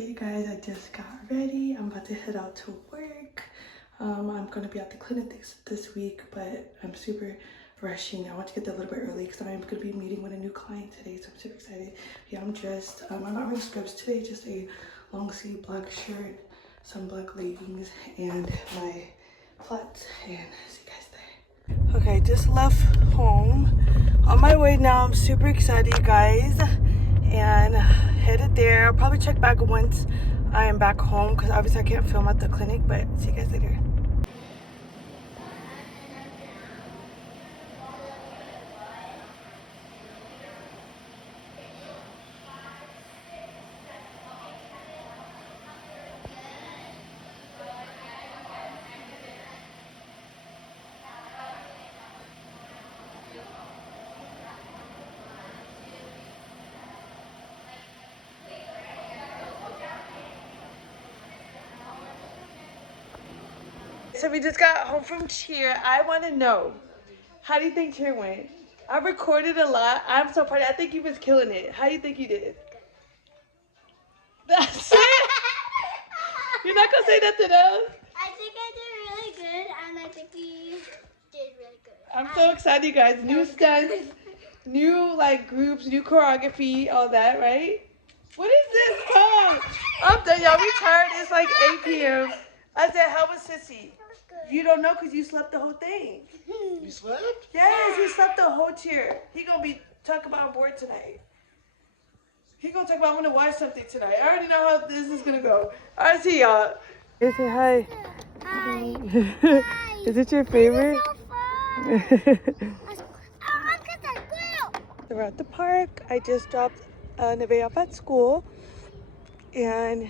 Okay, you guys, I just got ready. I'm about to head out to work. I'm gonna be at the clinic this week, but I'm super rushing. I want to get there a little bit early because I'm gonna be meeting with a new client today, so I'm super excited. Yeah, I'm dressed. I'm not wearing scrubs today, just a long sleeve black shirt, some black leggings, and my flats. And see you guys there. Okay, just left home. On my way now. I'm super excited, you guys, and headed there. I'll probably check back once I am back home because obviously I can't film at the clinic, but see you guys later. So we just got home from cheer. I want to know, how do you think cheer went? I recorded a lot. I'm so proud. I think you was killing it. How do you think you did? That's it? You're not going to say nothing else? I think I did really good, and I think we did really good. I'm so excited, you guys. New stunts, new like groups, new choreography, all that, right? What is this song? I'm done, y'all. We tired. It's like 8 p.m. I said, how was Sissy? You don't know because you slept the whole thing. You slept? Yes, he slept the whole cheer. He gonna be talking about board tonight. He gonna talk about I'm gonna watch something tonight. I already know how this is gonna go. All right, see y'all. Hey, say hi. Hi. Is it your favorite? So fun. So we're at the park. I just dropped Neve off at school, and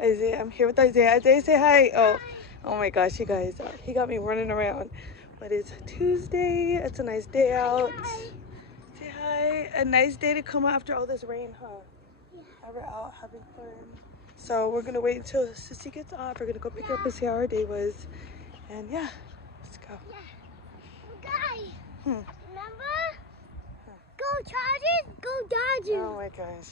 Isaiah. I'm here with Isaiah. Isaiah, say hi. Oh my gosh, you guys. He got me running around. But it's Tuesday. It's a nice day out. Say hi. A nice day to come after all this rain, huh? Yeah. We're out having fun. So we're gonna wait until Sissy gets off. We're gonna go pick her up and see how our day was. And yeah, let's go. Yeah. Guys, remember? Go Chargers, go Dodgers. Oh my gosh.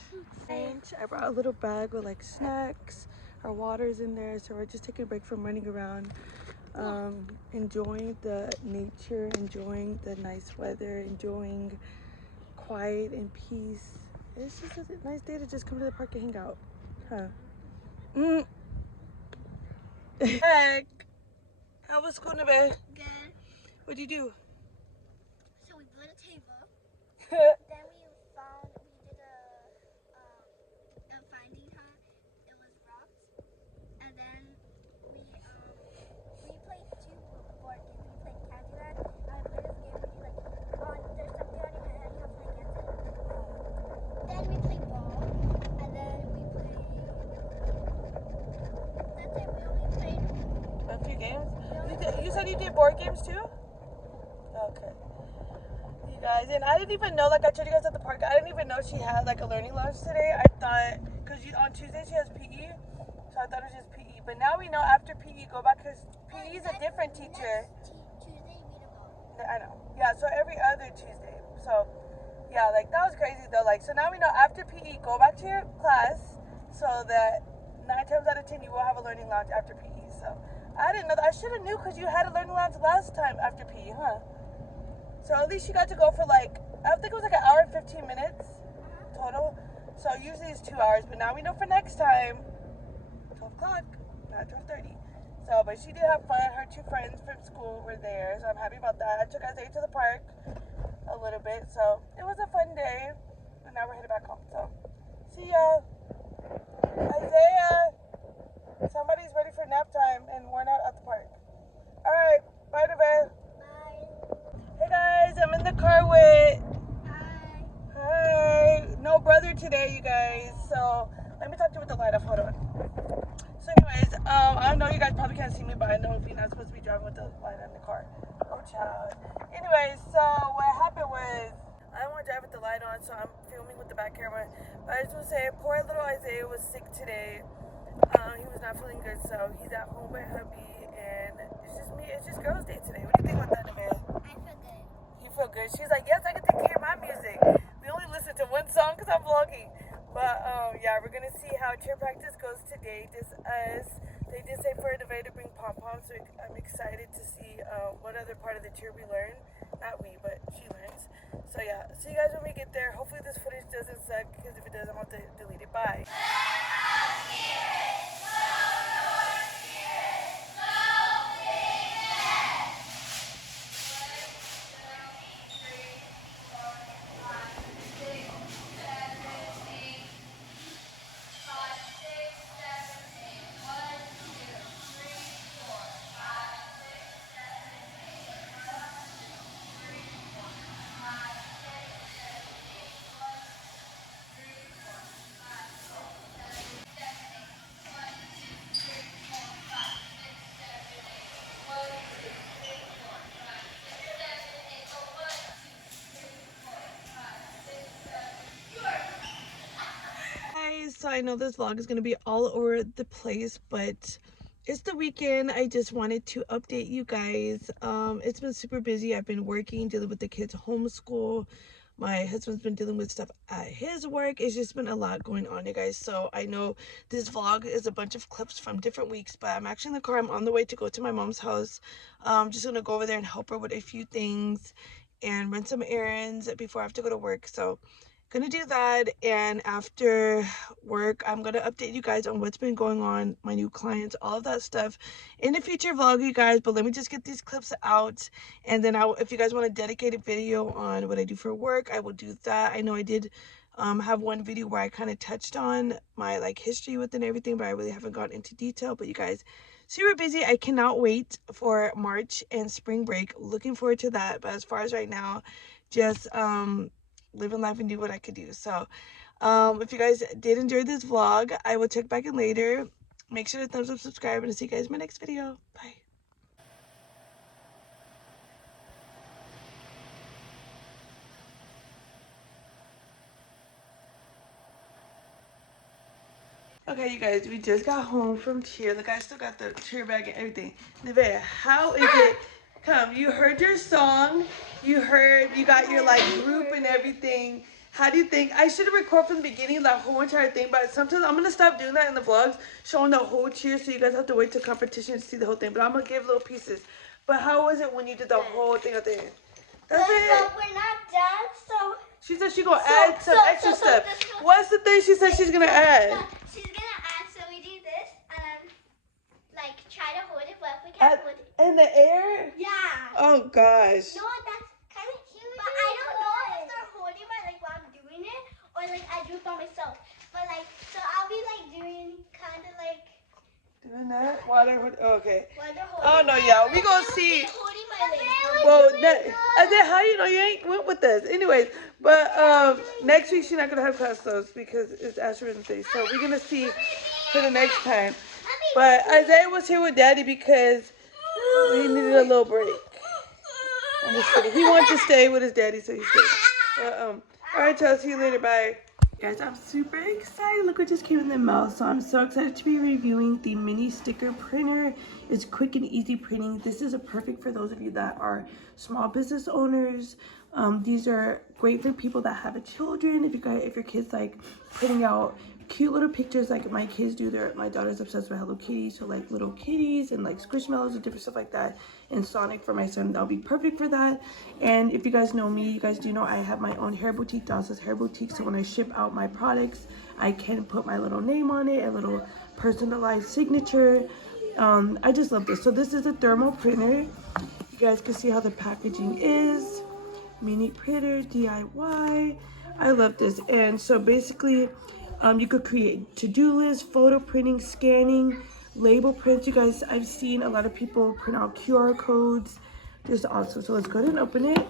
I brought a little bag with like snacks. Our water's in there, so we're just taking a break from running around, enjoying the nature, enjoying the nice weather, enjoying quiet and peace. It's just a nice day to just come to the park and hang out, huh? Heck, how was school today? Good. What'd you do? So we built a table. Then we did a finding hunt. It was rocks. And then we played two board games. We played Candyland. And we played this game where you there's something on your head, you have to play against it. Then we played ball. And then we played, that's it, we only played. A few games? You said you did board games too? Okay. You guys, and I didn't even know, like I told you guys at the park, I didn't even know she had like a learning lounge today. I thought, because on Tuesday she has PE, so I thought it was just PE. But now we know after PE, go back, because PE is a different teacher. Tuesday, we don't go. I know. Yeah, so every other Tuesday. So, yeah, like that was crazy though. Like, so now we know after PE, go back to your class, so that 9 times out of 10 you will have a learning lounge after PE. So, I didn't know that. I should have knew because you had a learning lounge last time after PE, huh? So at least you got to go for like, I think it was like an hour and 15 minutes total. So usually it's 2 hours, but now we know for next time, 12 o'clock, not 12:30. So, but she did have fun. Her 2 friends from school were there, so I'm happy about that. I took Isaiah to the park a little bit, so it was a fun day. And now we're headed back home, so see ya. Isaiah, somebody's ready for nap time and we're not at the park. All right, bye, Neve. Hey guys, I'm in the car with, hi, no brother today, you guys, so let me talk to you with the light off, hold on. So anyways, I know you guys probably can't see me, but I know we're not supposed to be driving with the light in the car. Oh child. Anyways, so what happened was, I don't want to drive with the light on, so I'm filming with the back camera. But I just want to say, poor little Isaiah was sick today. He was not feeling good, so he's at home with hubby, and it's just me, it's just girls' day today. What do you think about that, Neve? I feel good. You feel good? She's like, yes, I can take care of my music. We only listen to one song because I'm vlogging. But yeah, we're gonna see how cheer practice goes today. They did say for Innovative to bring pom-poms, so I'm excited to see what other part of the cheer we learn. Not we, but she learns. So yeah, see you guys when we get there. Hopefully this footage doesn't suck, because if it does, I'm going to delete it. Bye. Guys, so I know this vlog is going to be all over the place, but it's the weekend. I just wanted to update you guys. It's been super busy. I've been working, dealing with the kids' homeschool. My husband's been dealing with stuff at his work. It's just been a lot going on, you guys. So I know this vlog is a bunch of clips from different weeks, but I'm actually in the car. I'm on the way to go to my mom's house. I'm just gonna go over there and help her with a few things and run some errands before I have to go to work. So gonna do that, and after work I'm gonna update you guys on what's been going on, my new clients, all of that stuff in a future vlog, you guys. But let me just get these clips out, and then if you guys want a dedicated video on what I do for work, I will do that. I know I did have one video where I kind of touched on my like history with it and everything, but I really haven't gone into detail. But you guys, super busy. I cannot wait for March and spring break. Looking forward to that. But as far as right now, just living life and do what I could do. So if you guys did enjoy this vlog, I will check back in later. Make sure to thumbs up, subscribe, and I'll see you guys in my next video. Bye. Okay, you guys, we just got home from cheer. Look, I still got the cheer bag and everything. Nevaeh, how is it? Come, you heard your song. You got your like group and everything. How do you think? I should have recorded from the beginning that whole entire thing, but sometimes I'm gonna stop doing that in the vlogs, showing the whole cheer, so you guys have to wait till competition to see the whole thing. But I'm gonna give little pieces. But how was it when you did the whole thing at the end? That's it. But we're not done, so She said she's gonna add some extra stuff. What's the thing she said she's gonna add? she's gonna add. So we do this and like try to hold it, but if we can't hold it. In the air? Yeah. Oh gosh. No, that's kind of cute. But I don't know if they're holding my like while I'm doing it, or like I do it by myself. But like, so I'll be like doing kind of like. Doing that? Water. Oh, okay. Oh no, yeah. We gonna see. Holding my leg. Well, I said, how you know you ain't went with us? Anyways, but next week she's not gonna have class though because it's Ash Wednesday. So we're gonna see for the next time. But Isaiah was here with Daddy because we needed a little break. I'm just kidding. He wanted to stay with his daddy, so he stayed. But all right, y'all. See you later. Bye. Guys, I'm super excited. Look what just came in the mail. So I'm so excited to be reviewing the mini sticker printer. It's quick and easy printing. This is perfect for those of you that are small business owners. These are great for people that have children. If your kids like printing out cute little pictures like my kids do. My daughter's obsessed with Hello Kitty, so like little kitties and like squishmallows and different stuff like that. And Sonic for my son, that'll be perfect for that. And if you guys know me, you guys do know I have my own hair boutique, DASSAH'S Hair Boutique. So when I ship out my products, I can put my little name on it, a little personalized signature. I just love this. So this is a thermal printer. You guys can see how the packaging is. Mini printer, DIY. I love this. And so basically, you could create to-do lists, photo printing, scanning, label prints. You guys, I've seen a lot of people print out QR codes. Just awesome. So let's go ahead and open it.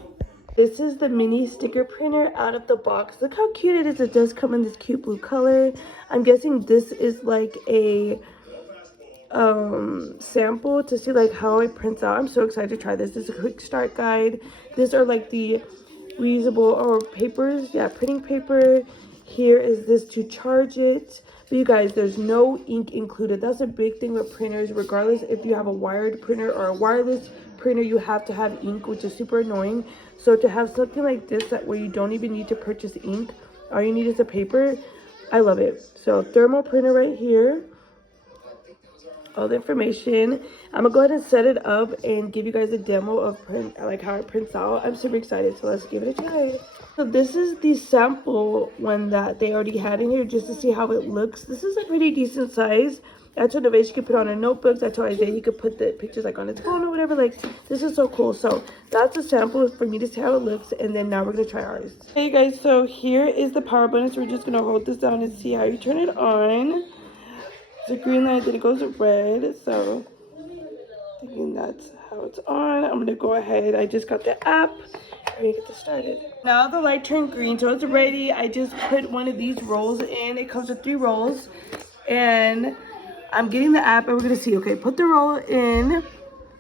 This is the mini sticker printer out of the box. Look how cute it is. It does come in this cute blue color. I'm guessing this is like a sample to see like how it prints out. I'm so excited to try this. This is a quick start guide. These are like the reusable or papers. Yeah, printing paper. Here is this to charge it. But you guys, there's no ink included. That's a big thing with printers. Regardless if you have a wired printer or a wireless printer, you have to have ink, which is super annoying. So to have something like this where you don't even need to purchase ink, all you need is a paper, I love it. So thermal printer right here. All the information. I'm gonna go ahead and set it up and give you guys a demo of print, like how it prints out. I'm super excited, so let's give it a try. So this is the sample one that they already had in here, just to see how it looks. This is a pretty decent size. I told Nevaeh she could put on her notebooks. I told Isaiah he could put the pictures like on his phone or whatever. Like, this is so cool. So that's a sample for me to see how it looks, and then now we're gonna try ours. Hey guys, so here is the power button. So we're just gonna hold this down and see how you turn it on. It's a green light, then it goes to red. So thinking that's how it's on. I'm gonna go ahead. I just got the app. We're gonna get this started. Now the light turned green, so it's ready. I just put one of these rolls in. It comes with 3 rolls, and I'm getting the app, and we're gonna see. Okay, put the roll in.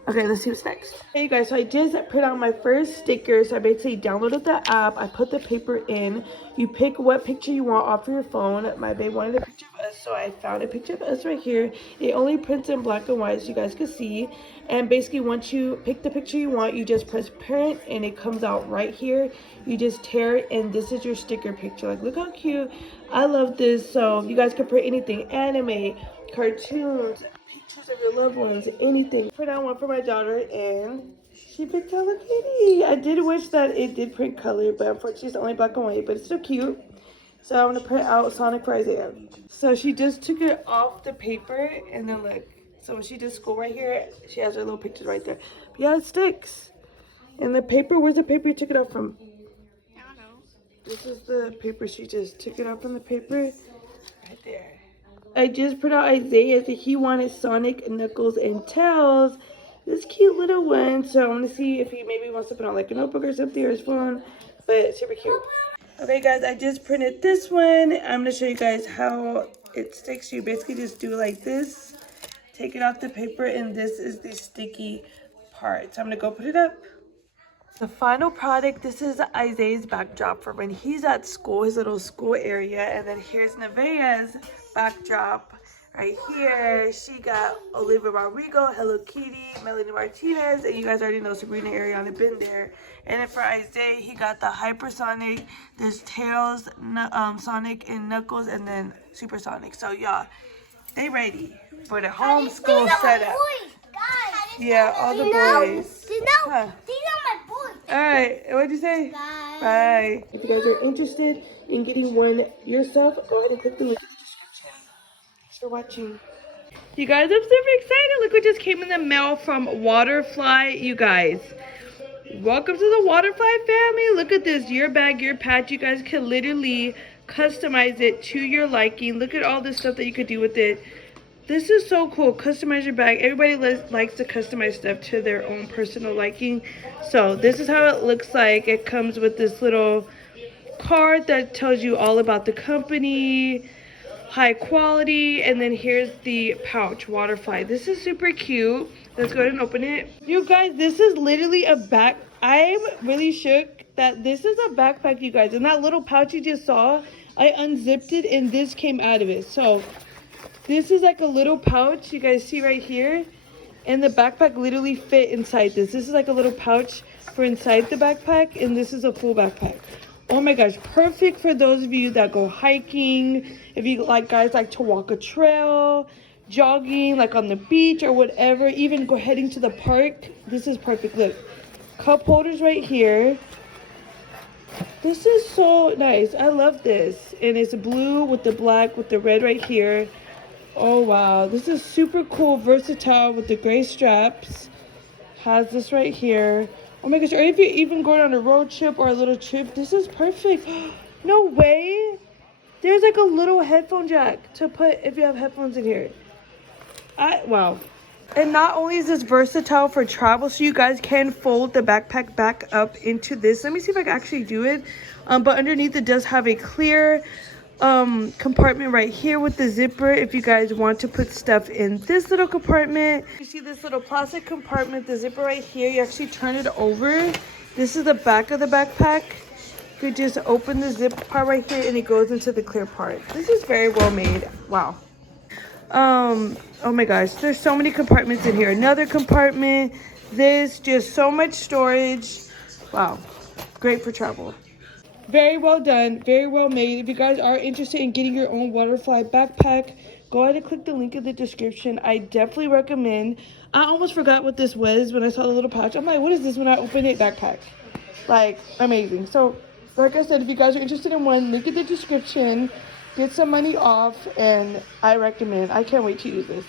Okay, let's see what's next. Hey guys, so I just put out my first sticker. So I basically downloaded the app. I put the paper in. You pick what picture you want off of your phone. My babe wanted a picture of us, so I found a picture of us right here. It only prints in black and white, so you guys can see. And basically, once you pick the picture you want, you just press print, and it comes out right here. You just tear it, and this is your sticker picture. Like, look how cute. I love this. So you guys can print anything, anime, cartoons, pictures of your loved ones, anything. Print out one for my daughter, and she picked Hello Kitty. I did wish that it did print color, but unfortunately it's only black and white, but it's still cute. So I'm gonna print out Sonic for Isaiah. So she just took it off the paper, and then look. So when she did school right here, she has her little pictures right there. But yeah, it sticks. And the paper, where's the paper you took it off from? I don't know. This is the paper. She just took it off from the paper. Right there. I just put out Isaiah that he wanted Sonic, Knuckles, and Tails. This cute little one. So I'm gonna see if he maybe wants to put on like a notebook or something, or his phone. But super cute. Okay guys, I just printed this one. I'm gonna show you guys how it sticks. You basically just do like this. Take it off the paper, and this is the sticky part. So I'm gonna go put it up. The final product, this is Isaiah's backdrop for when he's at school, his little school area. And then here's Nevaeh's backdrop right here. She got Olivia Rodrigo, Hello Kitty, Melanie Martinez, and you guys already know Sabrina Ariana been there. And then for Isaiah, he got the Hypersonic, there's Tails, Sonic, and Knuckles, and then Supersonic. So y'all, they ready for the homeschool setup. Yeah, all the boys. Huh. All right, what'd you say? Bye. Bye. If you guys are interested in getting one yourself, go ahead and click the link in the description. Thanks for watching. You guys, I'm super excited. Look what just came in the mail from Waterfly, you guys. Welcome to the Waterfly family. Look at this, your bag, your patch. You guys can literally customize it to your liking. Look at all this stuff that you could do with it. This is so cool. Customize your bag. Everybody likes to customize stuff to their own personal liking. So this is how it looks like. It comes with this little card that tells you all about the company, high quality, and then here's the pouch, Waterfly. This is super cute. Let's go ahead and open it. You guys, this is literally a back. I'm really shook that this is a backpack, you guys. And that little pouch you just saw, I unzipped it and this came out of it. So this is like a little pouch you guys see right here, and the backpack literally fit inside this. This is like a little pouch for inside the backpack, and this is a full backpack. Oh my gosh, perfect for those of you that go hiking, if you guys like to walk a trail, jogging like on the beach or whatever, even go heading to the park. This is perfect. Look, cup holders right here. This is so nice. I love this, and it's blue with the black with the red right here. Oh wow, this is super cool, versatile with the gray straps. Has this right here. Oh my gosh, or if you're even going on a road trip or a little trip, this is perfect. No way. There's like a little headphone jack to put if you have headphones in here. Wow. And not only is this versatile for travel, so you guys can fold the backpack back up into this. Let me see if I can actually do it. But underneath it does have a clear compartment right here with the zipper if you guys want to put stuff in this little compartment. You see this little plastic compartment, the zipper right here. You actually turn it over. This is the back of the backpack. You could just open the zip part right here and it goes into the clear part. This is very well made. Wow. Oh my gosh, there's so many compartments in here. Another compartment, this, just so much storage. Wow, great for travel. Very well done, very well made. If you guys are interested in getting your own Waterfly backpack, go ahead and click the link in the description. I definitely recommend. I almost forgot what this was when I saw the little pouch. I'm like, what is this when I open it? Backpack. Like, amazing. So, like I said, if you guys are interested in one, link in the description. Get some money off, and I recommend. I can't wait to use this.